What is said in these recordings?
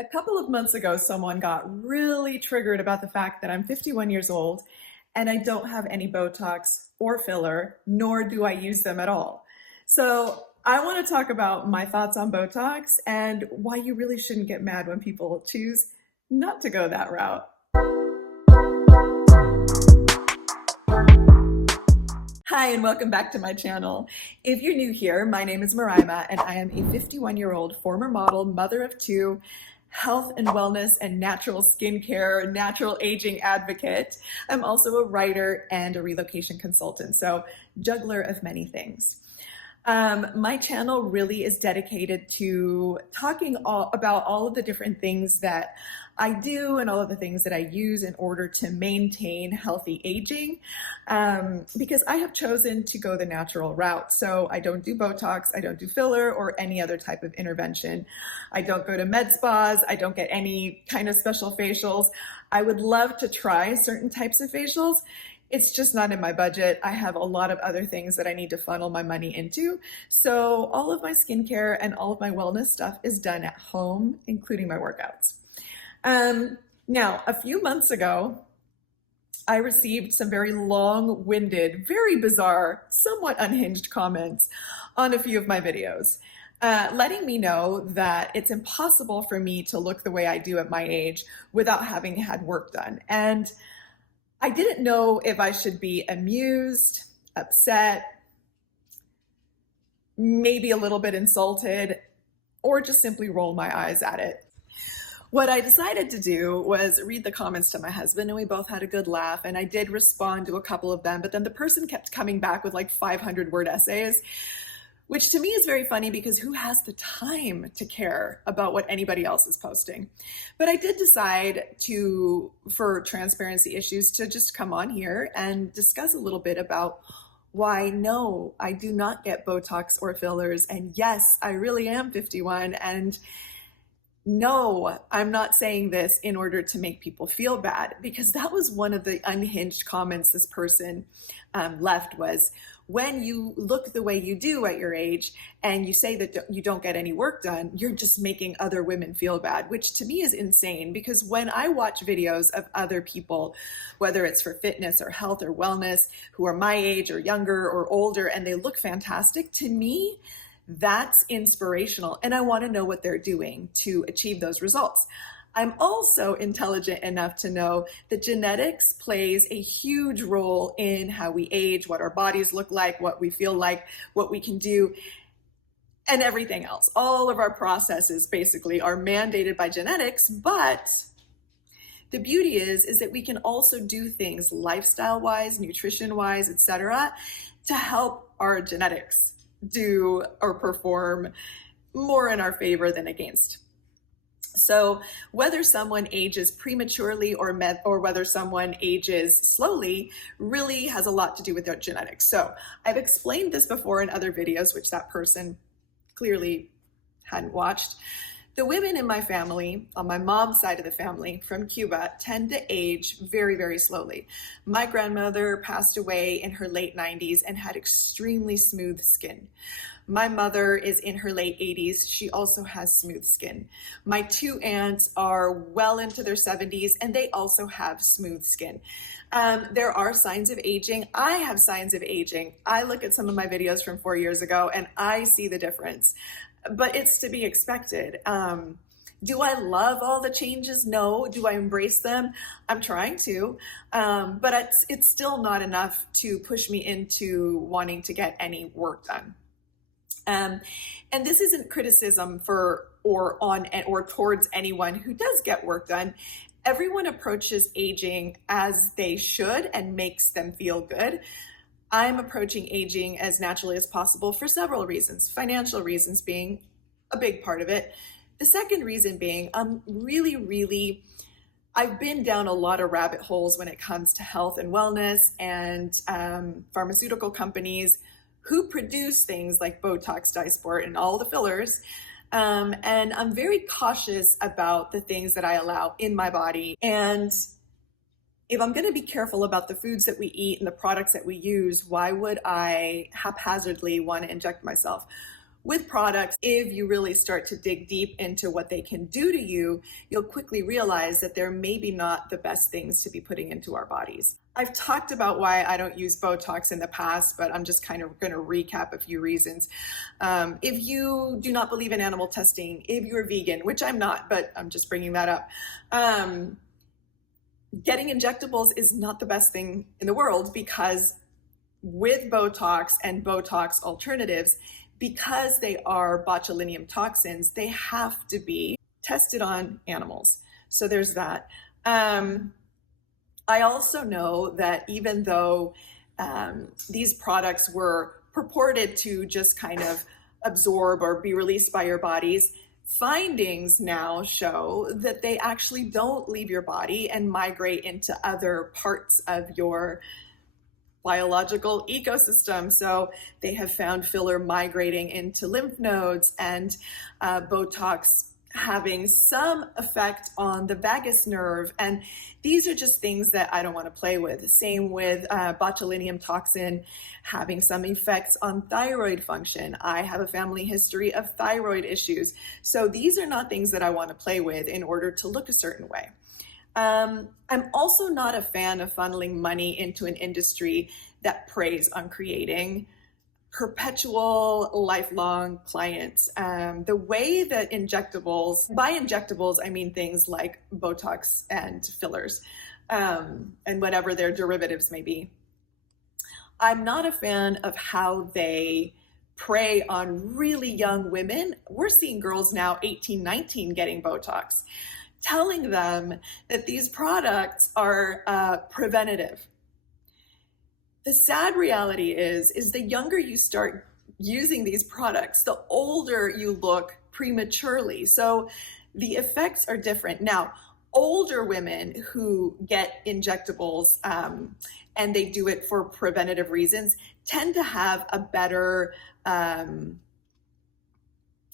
A couple of months ago, someone got really triggered about the fact that I'm 51 years old and I don't have any Botox or filler, nor do I use them at all. So I want to talk about my thoughts on Botox and why you really shouldn't get mad when people choose not to go that route. Hi, and welcome back to my channel. If you're new here, my name is Marima, and I am a 51-year-old former model, mother of two, health and wellness and natural skincare, natural aging advocate. I'm also a writer and a relocation consultant, so juggler of many things. My channel really is dedicated to talking about all of the different things that I do and all of the things that I use in order to maintain healthy aging, because I have chosen to go the natural route. So I don't do Botox, I don't do filler or any other type of intervention. I don't go to med spas, I don't get any kind of special facials. I would love to try certain types of facials. It's just not in my budget. I have a lot of other things that I need to funnel my money into. So all of my skincare and all of my wellness stuff is done at home, including my workouts. Now, a few months ago, I received some very long-winded, very bizarre, somewhat unhinged comments on a few of my videos, letting me know that it's impossible for me to look the way I do at my age without having had work done. And I didn't know if I should be amused, upset, maybe a little bit insulted, or just simply roll my eyes at it. What I decided to do was read the comments to my husband, and we both had a good laugh, and I did respond to a couple of them, but then the person kept coming back with like 500-word essays, which to me is very funny because who has the time to care about what anybody else is posting? But I did decide for transparency issues, to just come on here and discuss a little bit about why no, I do not get Botox or fillers. And yes, I really am 51. And no, I'm not saying this in order to make people feel bad, because that was one of the unhinged comments this person left was, when you look the way you do at your age and you say that you don't get any work done, you're just making other women feel bad, which to me is insane. Because when I watch videos of other people, whether it's for fitness or health or wellness, who are my age or younger or older, and they look fantastic, to me, that's inspirational. And I want to know what they're doing to achieve those results. I'm also intelligent enough to know that genetics plays a huge role in how we age, what our bodies look like, what we feel like, what we can do, and everything else. All of our processes basically are mandated by genetics, but the beauty is that we can also do things lifestyle-wise, nutrition-wise, etc., to help our genetics do or perform more in our favor than against. So whether someone ages prematurely or whether someone ages slowly really has a lot to do with their genetics. So I've explained this before in other videos, which that person clearly hadn't watched. The women in my family, on my mom's side of the family from Cuba, tend to age very, very slowly. My grandmother passed away in her late 90s and had extremely smooth skin. My mother is in her late 80s. She also has smooth skin. My two aunts are well into their 70s and they also have smooth skin. There are signs of aging. I have signs of aging. I look at some of my videos from 4 years ago and I see the difference, but it's to be expected. Do I love all the changes? No. Do I embrace them? I'm trying to, but it's still not enough to push me into wanting to get any work done. And this isn't criticism or towards anyone who does get work done. Everyone approaches aging as they should and makes them feel good. I'm approaching aging as naturally as possible for several reasons, financial reasons being a big part of it. The second reason being, I've been down a lot of rabbit holes when it comes to health and wellness and pharmaceutical companies who produce things like Botox, Dysport, and all the fillers. And I'm very cautious about the things that I allow in my body. And if I'm going to be careful about the foods that we eat and the products that we use, why would I haphazardly want to inject myself? With products, if you really start to dig deep into what they can do to you, you'll quickly realize that they're maybe not the best things to be putting into our bodies. I've talked about why I don't use Botox in the past, but I'm just kind of going to recap a few reasons. If you do not believe in animal testing, if you're vegan, which I'm not, but I'm just bringing that up, getting injectables is not the best thing in the world, because with Botox and Botox alternatives, because they are botulinum toxins, they have to be tested on animals. So there's that. I also know that even though these products were purported to just kind of absorb or be released by your bodies, findings now show that they actually don't leave your body and migrate into other parts of your biological ecosystem. So they have found filler migrating into lymph nodes, and Botox having some effect on the vagus nerve. And these are just things that I don't want to play with. Same with botulinum toxin having some effects on thyroid function. I have a family history of thyroid issues. So these are not things that I want to play with in order to look a certain way. I'm also not a fan of funneling money into an industry that preys on creating perpetual, lifelong clients. The way that injectables, by injectables, I mean things like Botox and fillers, and whatever their derivatives may be. I'm not a fan of how they prey on really young women. We're seeing girls now 18, 19 getting Botox, telling them that these products are preventative. The sad reality is the younger you start using these products, the older you look prematurely. So the effects are different. Now, older women who get injectables and they do it for preventative reasons tend to have a better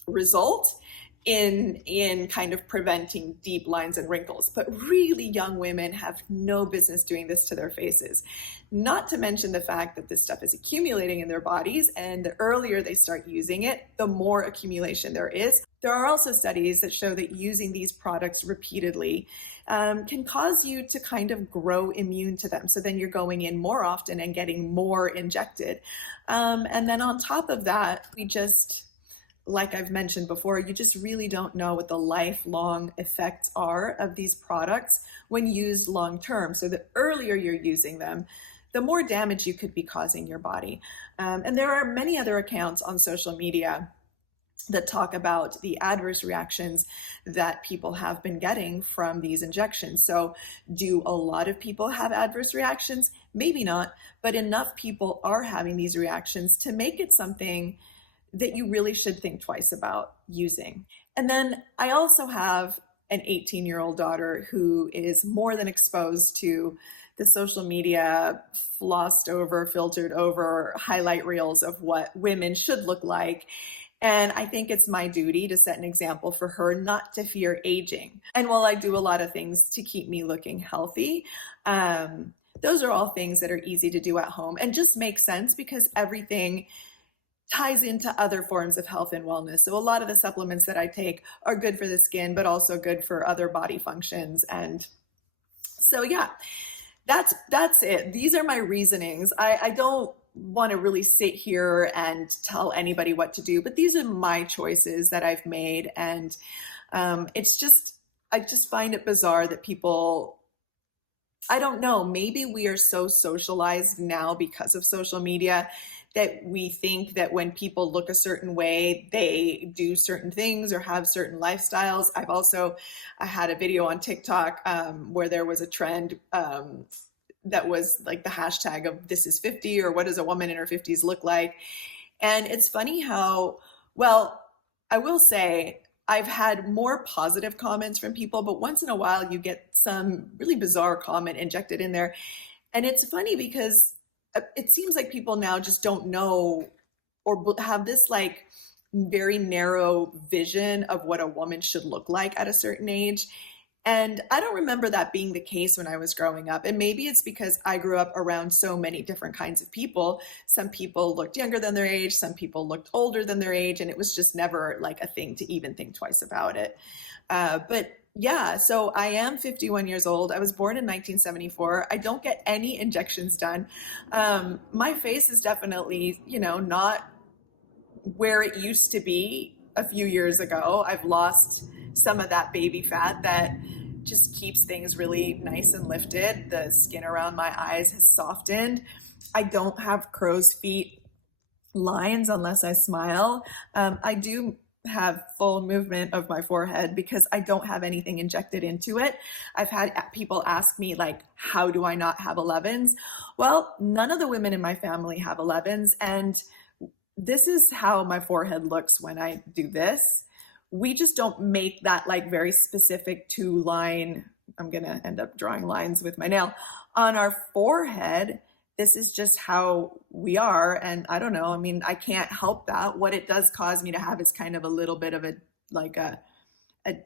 result in kind of preventing deep lines and wrinkles. But really young women have no business doing this to their faces. Not to mention the fact that this stuff is accumulating in their bodies, and the earlier they start using it, the more accumulation there is. There are also studies that show that using these products repeatedly can cause you to kind of grow immune to them. So then you're going in more often and getting more injected. And then on top of that, like I've mentioned before, you just really don't know what the lifelong effects are of these products when used long term. So the earlier you're using them, the more damage you could be causing your body. And there are many other accounts on social media that talk about the adverse reactions that people have been getting from these injections. So do a lot of people have adverse reactions? Maybe not, but enough people are having these reactions to make it something that you really should think twice about using. And then I also have an 18-year-old daughter who is more than exposed to the social media flossed over, filtered over highlight reels of what women should look like. And I think it's my duty to set an example for her not to fear aging. And while I do a lot of things to keep me looking healthy, those are all things that are easy to do at home and just make sense because everything ties into other forms of health and wellness. So a lot of the supplements that I take are good for the skin, but also good for other body functions. And so, yeah, that's it. These are my reasonings. I don't want to really sit here and tell anybody what to do, but these are my choices that I've made. And I just find it bizarre that people, I don't know, maybe we are so socialized now because of social media that we think that when people look a certain way, they do certain things or have certain lifestyles. I had a video on TikTok where there was a trend that was like the hashtag of this is 50 or what does a woman in her 50s look like? And it's funny how, well, I will say I've had more positive comments from people, but once in a while you get some really bizarre comment injected in there. And it's funny because it seems like people now just don't know or have this like very narrow vision of what a woman should look like at a certain age. And I don't remember that being the case when I was growing up. And maybe it's because I grew up around so many different kinds of people. Some people looked younger than their age, some people looked older than their age, and it was just never like a thing to even think twice about it. But yeah, so I am 51 years old. I was born in 1974. I don't get any injections done. My face is definitely, not where it used to be a few years ago. I've lost some of that baby fat that just keeps things really nice and lifted. The skin around my eyes has softened. I don't have crow's feet lines unless I smile. I do have full movement of my forehead because I don't have anything injected into it. I've had people ask me, like, how do I not have 11s? Well, none of the women in my family have 11s, and this is how my forehead looks when I do this. We just don't make that like very specific two line. I'm gonna end up drawing lines with my nail on our forehead. This is just how we are. And I don't know, I mean, I can't help that. What it does cause me to have is kind of a little bit of a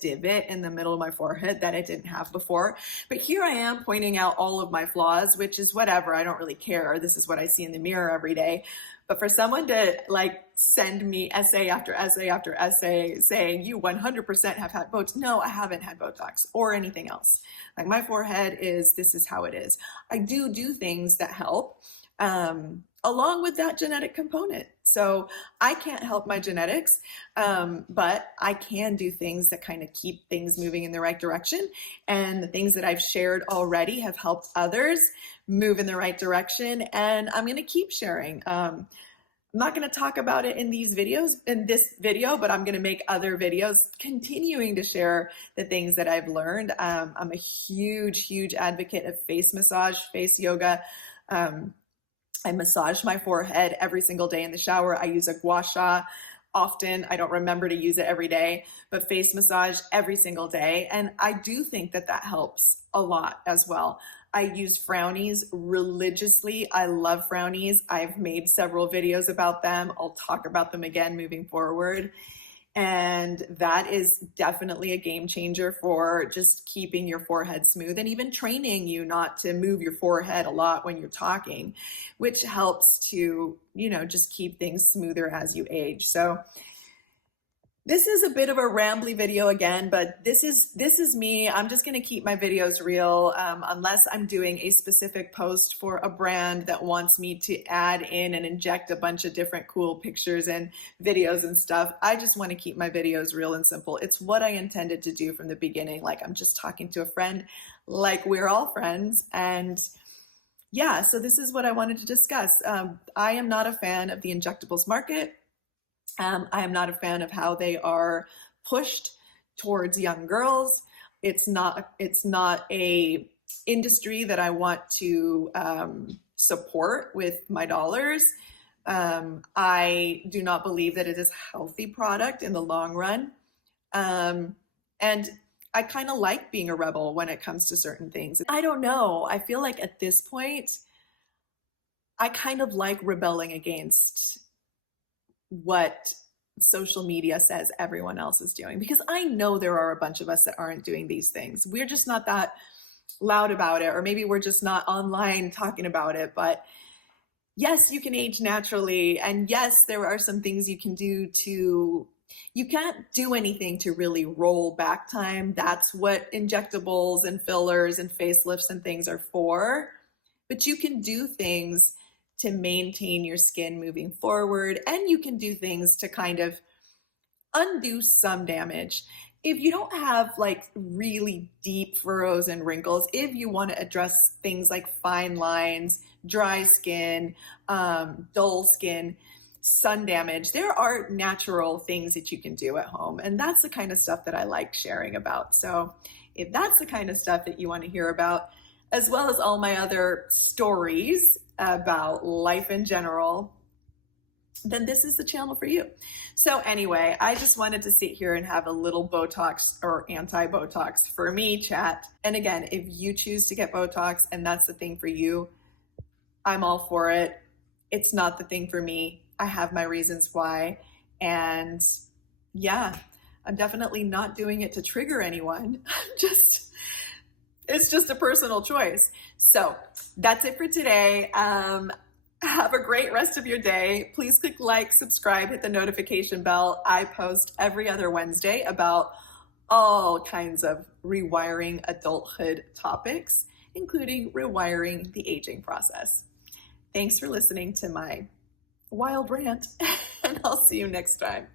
divot in the middle of my forehead that I didn't have before. But here I am pointing out all of my flaws, which is whatever. I don't really care. This is what I see in the mirror every day. But for someone to like send me essay after essay after essay saying you 100% have had Botox. No, I haven't had Botox or anything else. Like my forehead this is how it is. I do things that help along with that genetic component. So I can't help my genetics, but I can do things that kind of keep things moving in the right direction. And the things that I've shared already have helped others move in the right direction. And I'm going to keep sharing. I'm not going to talk about it in this video, but I'm going to make other videos continuing to share the things that I've learned. I'm a huge advocate of face massage, face yoga. I massage my forehead every single day in the shower. I use a gua sha often. I don't remember to use it every day, but face massage every single day. And I do think that helps a lot as well. I use frownies religiously. I love frownies. I've made several videos about them. I'll talk about them again moving forward. And that is definitely a game changer for just keeping your forehead smooth and even training you not to move your forehead a lot when you're talking, which helps to, just keep things smoother as you age. So this is a bit of a rambly video again, but this is me. I'm just going to keep my videos real unless I'm doing a specific post for a brand that wants me to add in and inject a bunch of different cool pictures and videos and stuff. I just want to keep my videos real and simple. It's what I intended to do from the beginning. Like I'm just talking to a friend, like we're all friends. And yeah, so this is what I wanted to discuss. I am not a fan of the injectables market. I am not a fan of how they are pushed towards young girls. It's not a industry that I want to support with my dollars. I do not believe that it is a healthy product in the long run. And I kind of like being a rebel when it comes to certain things. I don't know. I feel like at this point, I kind of like rebelling against what social media says everyone else is doing, because I know there are a bunch of us that aren't doing these things. We're just not that loud about it, or maybe we're just not online talking about it. But yes, you can age naturally, and yes, there are some things you can do you can't do anything to really roll back time. That's what injectables and fillers and facelifts and things are for. But you can do things to maintain your skin moving forward, and you can do things to kind of undo some damage. If you don't have like really deep furrows and wrinkles, if you want to address things like fine lines, dry skin, dull skin, sun damage, there are natural things that you can do at home. And that's the kind of stuff that I like sharing about. So if that's the kind of stuff that you want to hear about, as well as all my other stories about life in general, then this is the channel for you. So anyway, I just wanted to sit here and have a little Botox or anti-Botox for me chat. And again, if you choose to get Botox and that's the thing for you, I'm all for it. It's not the thing for me. I have my reasons why. And yeah, I'm definitely not doing it to trigger anyone. I'm just It's just a personal choice. So that's it for today. Have a great rest of your day. Please click like, subscribe, hit the notification bell. I post every other Wednesday about all kinds of rewiring adulthood topics, including rewiring the aging process. Thanks for listening to my wild rant, and I'll see you next time.